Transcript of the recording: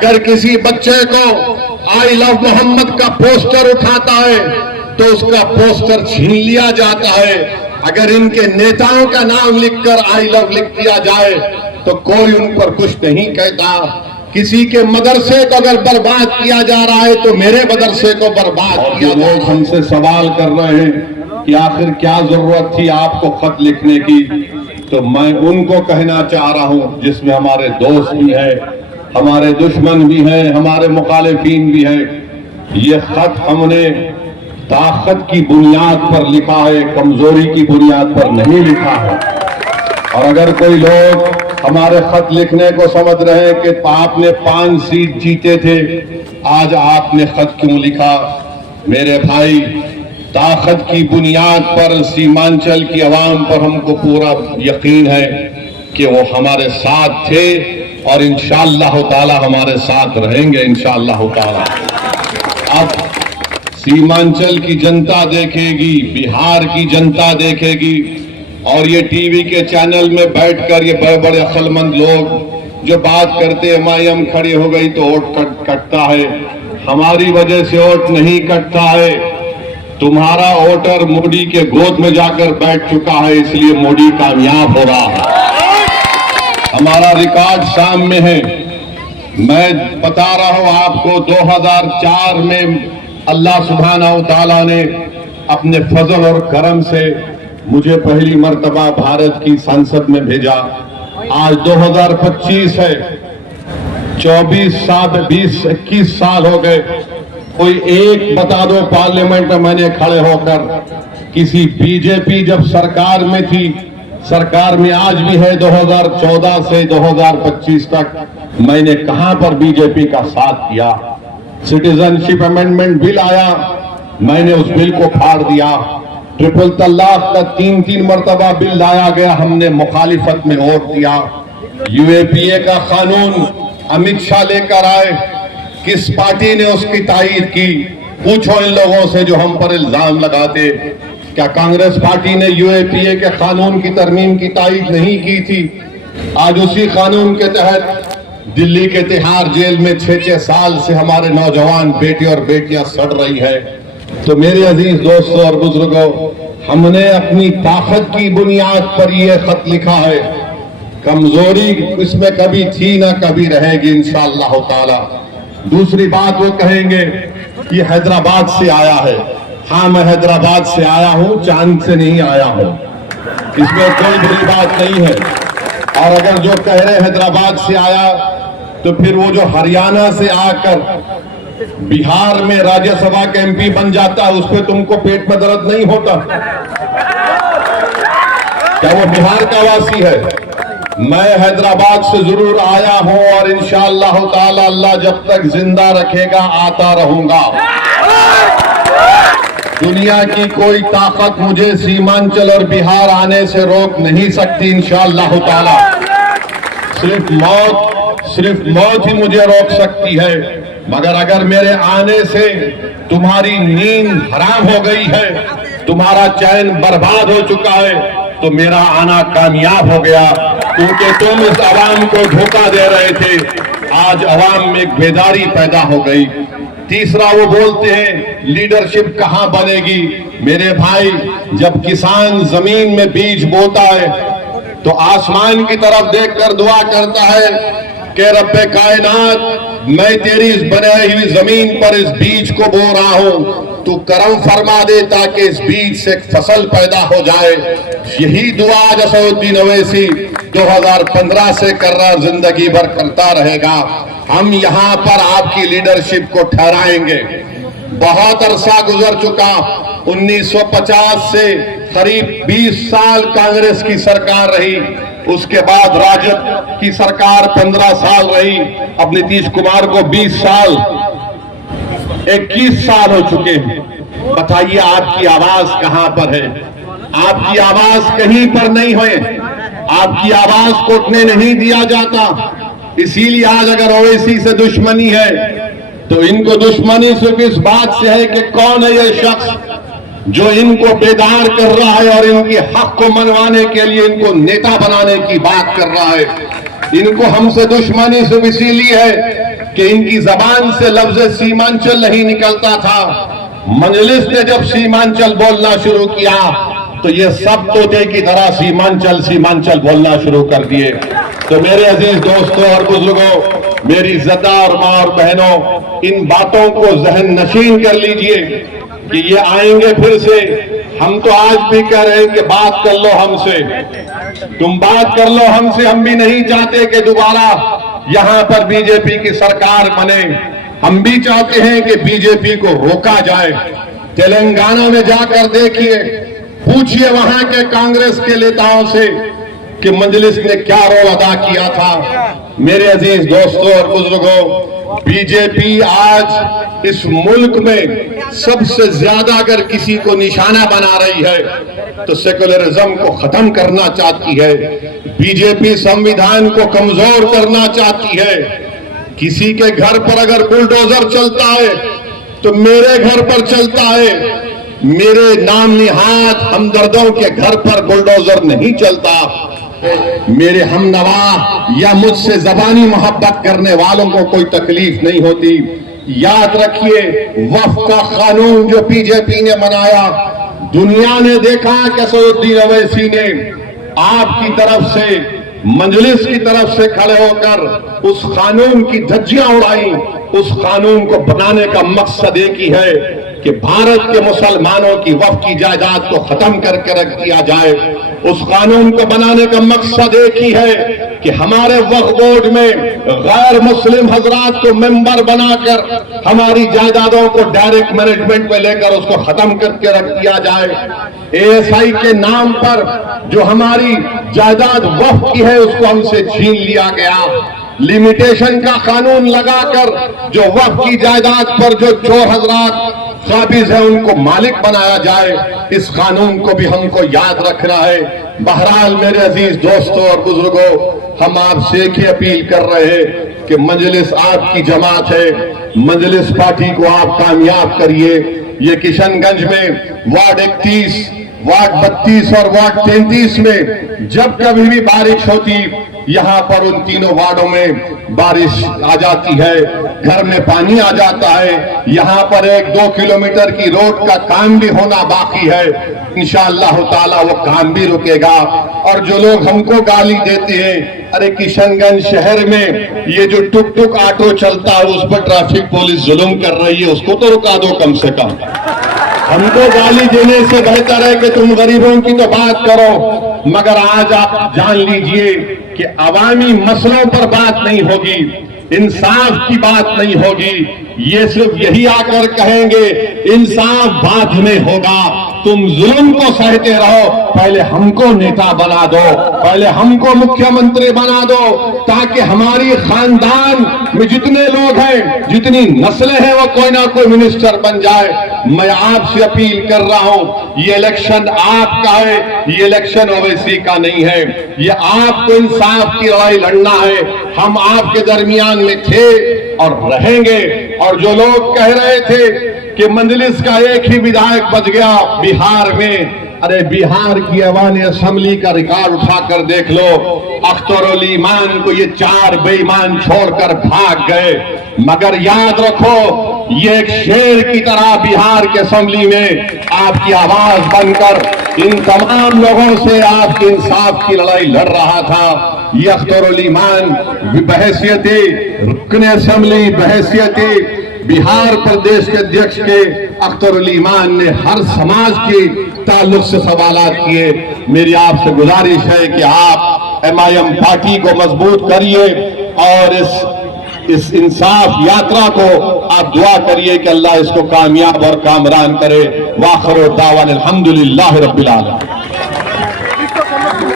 اگر کسی بچے کو آئی لو محمد کا پوسٹر اٹھاتا ہے تو اس کا پوسٹر چھین لیا جاتا ہے. اگر ان کے نیتاؤں کا نام لکھ کر آئی لو لکھ دیا جائے تو کوئی ان پر کچھ نہیں کہتا. کسی کے مدرسے کو اگر برباد کیا جا رہا ہے تو میرے مدرسے کو برباد کیا جا رہا ہے. لوگ ہم سے سوال کر رہے ہیں کہ آخر کیا ضرورت تھی آپ کو خط لکھنے کی, تو میں ان کو کہنا چاہ رہا ہوں جس میں ہمارے دوست بھی ہیں, ہمارے دشمن بھی ہیں, ہمارے مخالفین بھی ہیں. یہ خط ہم نے طاقت کی بنیاد پر لکھا ہے, کمزوری کی بنیاد پر نہیں لکھا ہے. اور اگر کوئی لوگ ہمارے خط لکھنے کو سمجھ رہے ہیں کہ آپ نے 5 سیٹ جیتے تھے, آج آپ نے خط کیوں لکھا؟ میرے بھائی, طاقت کی بنیاد پر سیمانچل کی عوام پر ہم کو پورا یقین ہے کہ وہ ہمارے ساتھ تھے اور انشاءاللہ تعالی ہمارے ساتھ رہیں گے انشاءاللہ تعالی. اب سیمانچل کی جنتا دیکھے گی, بہار کی جنتا دیکھے گی, اور یہ ٹی وی کے چینل میں بیٹھ کر یہ بڑے بڑے عقل مند لوگ جو بات کرتے MIM کھڑی ہو گئی تو ووٹ کٹتا ہے. ہماری وجہ سے ووٹ نہیں کٹتا ہے, تمہارا ووٹر مودی کے گود میں جا کر بیٹھ چکا ہے, اس لیے مودی کامیاب ہو رہا ہے. ہمارا ریکارڈ سامنے ہے. میں بتا رہا ہوں آپ کو, 2004 میں اللہ سبحانہ و تعالیٰ نے اپنے فضل اور کرم سے مجھے پہلی مرتبہ بھارت کی سنسد میں بھیجا. آج 2025 ہے, 21 سال ہو گئے. کوئی ایک بتا دو پارلیمنٹ میں میں نے کھڑے ہو کر کسی بی جے پی جب سرکار میں تھی, سرکار میں آج بھی ہے 2014 سے 2025 تک, میں نے کہاں پر بی جے پی کا ساتھ کیا؟ سٹیزن شپ امینڈمنٹ بل آیا, میں نے اس بل کو پھاڑ دیا. ٹرپل طلاق کا 3 مرتبہ بل لایا گیا, ہم نے مخالفت میں ووٹ دیا. UAPA کا قانون امت شاہ لے کر آئے, کس پارٹی نے اس کی تائید کی؟ پوچھو ان لوگوں سے جو ہم پر الزام لگاتے. کیا کانگریس پارٹی نے UAPA کے قانون کی ترمیم کی تائید نہیں کی تھی؟ آج اسی قانون کے تحت دلی کے تہاڑ جیل میں 6 سال سے ہمارے نوجوان بیٹے اور بیٹیاں سڑ رہی ہے. تو میرے عزیز دوستوں اور بزرگوں, ہم نے اپنی طاقت کی بنیاد پر یہ خط لکھا ہے. کمزوری اس میں کبھی تھی نہ کبھی رہے گی انشاءاللہ تعالی. دوسری بات وہ کہیں گے یہ حیدرآباد سے آیا ہے. ہاں, میں حیدرآباد سے آیا ہوں, چاند سے نہیں آیا ہوں, اس میں کوئی بڑی بات نہیں ہے. اور اگر جو کہہ رہے حیدرآباد سے آیا تو پھر وہ جو ہریانہ سے آ کر بہار میں راجیہ سبھا کا MP بن جاتا ہے, اس پہ تم کو پیٹ میں درد نہیں ہوتا؟ کیا وہ بہار کا واسی ہے؟ میں حیدرآباد سے ضرور آیا ہوں اور انشاءاللہ تعالی اللہ جب تک زندہ رکھے گا آتا رہوں گا. دنیا کی کوئی طاقت مجھے سیمانچل اور بہار آنے سے روک نہیں سکتی انشاءاللہ تعالی. صرف موت ہی مجھے روک سکتی ہے. مگر اگر میرے آنے سے تمہاری نیند حرام ہو گئی ہے, تمہارا چین برباد ہو چکا ہے, تو میرا آنا کامیاب ہو گیا, کیونکہ تم اس عوام کو دھوکہ دے رہے تھے. آج عوام میں ایک بیداری پیدا ہو گئی. تیسرا وہ بولتے ہیں لیڈرشپ کہاں بنے گی؟ میرے بھائی, جب کسان زمین میں بیج بوتا ہے تو آسمان کی طرف دیکھ کر دعا کرتا ہے کہ رب کائنات, میں تیری اس بنائی ہوئی زمین پر اس بیج کو بو رہا ہوں, تو کرم فرما دے تاکہ اس بیج سے ایک فصل پیدا ہو جائے. یہی دعا اسد الدین اویسی 2015 سے کر رہا, زندگی بھر کرتا رہے گا. ہم یہاں پر آپ کی لیڈرشپ کو ٹھہرائیں گے. بہت عرصہ گزر چکا, 1950 سے قریب 20 سال کانگریس کی سرکار رہی, اس کے بعد راجد کی سرکار 15 سال رہی, اب نتیش کمار کو 20 سال 21 سال ہو چکے ہیں. بتائیے آپ کی آواز کہاں پر ہے؟ آپ کی آواز کہیں پر نہیں ہوئے, آپ کی آواز کو اٹھنے نہیں دیا جاتا. اسی لیے آج اگر اویسی سے دشمنی ہے تو ان کو دشمنی صرف اس بات سے ہے کہ کون ہے یہ شخص جو ان کو بیدار کر رہا ہے اور ان کے حق کو منوانے کے لیے ان کو نیتا بنانے کی بات کر رہا ہے. ان کو ہم سے دشمنی صرف اسی لیے ہے کہ ان کی زبان سے لفظ سیمانچل نہیں نکلتا تھا. مجلس نے جب سیمانچل بولنا شروع کیا تو یہ سب طوطے کی طرح سیمانچل سیمانچل بولنا شروع کر دیے. تو میرے عزیز دوستوں اور بزرگوں، میری عزتاں اور ماں اور بہنوں، ان باتوں کو ذہن نشین کر لیجئے کہ یہ آئیں گے پھر سے. ہم تو آج بھی کہہ رہے ہیں کہ بات کر لو ہم سے، تم بات کر لو ہم سے. ہم بھی نہیں چاہتے کہ دوبارہ یہاں پر بی جے پی کی سرکار بنے. ہم بھی چاہتے ہیں کہ بی جے پی کو روکا جائے. تلنگانہ میں جا کر دیکھیے، پوچھئے وہاں کے کانگریس کے نیتاؤں سے کہ مجلس نے کیا رول ادا کیا تھا. میرے عزیز دوستوں اور بزرگوں، بی جے پی آج اس ملک میں سب سے زیادہ اگر کسی کو نشانہ بنا رہی ہے تو سیکولرزم کو ختم کرنا چاہتی ہے. بی جے پی سنویدھان کو کمزور کرنا چاہتی ہے. کسی کے گھر پر اگر بلڈوزر چلتا ہے تو میرے گھر پر چلتا ہے. میرے نام نہاد ہمدردوں کے گھر پر بلڈوزر نہیں چلتا. میرے ہم نوا یا مجھ سے زبانی محبت کرنے والوں کو کوئی تکلیف نہیں ہوتی. یاد رکھیے، وقف کا قانون جو بی جے پی نے بنایا، دنیا نے دیکھا کہ اسد الدین اویسی نے آپ کی طرف سے، مجلس کی طرف سے کھڑے ہو کر اس قانون کی دھجیاں اڑائیں. اس قانون کو بنانے کا مقصد ایک ہی ہے کہ بھارت کے مسلمانوں کی وقف کی جائیداد کو ختم کر کے رکھ دیا جائے. اس قانون کو بنانے کا مقصد ایک ہی ہے کہ ہمارے وقف بورڈ میں غیر مسلم حضرات کو ممبر بنا کر ہماری جائیدادوں کو ڈائریکٹ مینجمنٹ میں لے کر اس کو ختم کر کے رکھ دیا جائے. اے ایس آئی کے نام پر جو ہماری جائیداد وقف کی ہے اس کو ہم سے چھین لیا گیا. لمیٹیشن کا قانون لگا کر جو وقف کی جائیداد پر جو چور حضرات قابض ہیں ان کو مالک بنایا جائے. اس قانون کو بھی ہم کو یاد رکھنا ہے. بہرحال میرے عزیز دوستوں اور بزرگوں، ہم آپ سے ایک ہی اپیل کر رہے ہیں کہ مجلس آپ کی جماعت ہے. مجلس پارٹی کو آپ کامیاب کریے. یہ کشن گنج میں وارڈ 31، وارڈ 32 اور وارڈ 33 میں جب کبھی بھی بارش ہوتی، یہاں پر ان تینوں وارڈوں میں بارش آ جاتی ہے، گھر میں پانی آ جاتا ہے. یہاں پر 1-2 کلومیٹر کی روڈ کا کام بھی ہونا باقی ہے. انشاءاللہ تعالی وہ کام بھی رکے گا. اور جو لوگ ہم کو گالی دیتے ہیں، ارے کشن گنج شہر میں یہ جو ٹک ٹک آٹو چلتا ہے اس پر ٹریفک پولیس ظلم کر رہی ہے، اس کو تو رکا دو کم سے کم. ہم کو گالی دینے سے بہتر ہے کہ تم غریبوں کی تو بات کرو. مگر آج آپ جان لیجئے کہ عوامی مسئلوں پر بات نہیں ہوگی، انصاف کی بات نہیں ہوگی. یہ صرف یہی آ کر کہیں گے انصاف بعد میں ہوگا. تم ظلم کو سہتے رہو، پہلے ہم کو نیتا بنا دو، پہلے ہم کو مکھیہ منتری بنا دو، تاکہ ہماری خاندان میں جتنے لوگ ہیں، جتنی نسلیں ہیں، وہ کوئی نہ کوئی منسٹر بن جائے. میں آپ سے اپیل کر رہا ہوں، یہ الیکشن آپ کا ہے، یہ الیکشن اویسی کا نہیں ہے. یہ آپ کو انصاف کی لڑائی لڑنا ہے. ہم آپ کے درمیان میں تھے اور رہیں گے. اور جو لوگ کہہ رہے تھے کہ مجلس کا ایک ہی ودھائک بچ گیا بہار میں، ارے بہار کی عوامی اسمبلی کا ریکارڈ اٹھا کر دیکھ لو. اختر علی ایمان کو یہ 4 بے ایمان چھوڑ کر بھاگ گئے. مگر یاد رکھو، یہ ایک شیر کی طرح بہار کے اسمبلی میں آپ کی آواز بن کر ان تمام لوگوں سے آپ کے انصاف کی لڑائی لڑ رہا تھا. یہ اختر علی ایمان بحیثیت رکن اسمبلی، بحیثیت بہار پردیش کے ادھیکش کے اختر علی ایمان نے ہر سماج کی تعلق سے سوالات کیے. میری آپ سے گزارش ہے کہ آپ ایم آئی ایم پارٹی کو مضبوط کریے اور اس انصاف یاترا کو آپ دعا کریے کہ اللہ اس کو کامیاب اور کامران کرے. وآخر دعوانا الحمدللہ رب العالمین.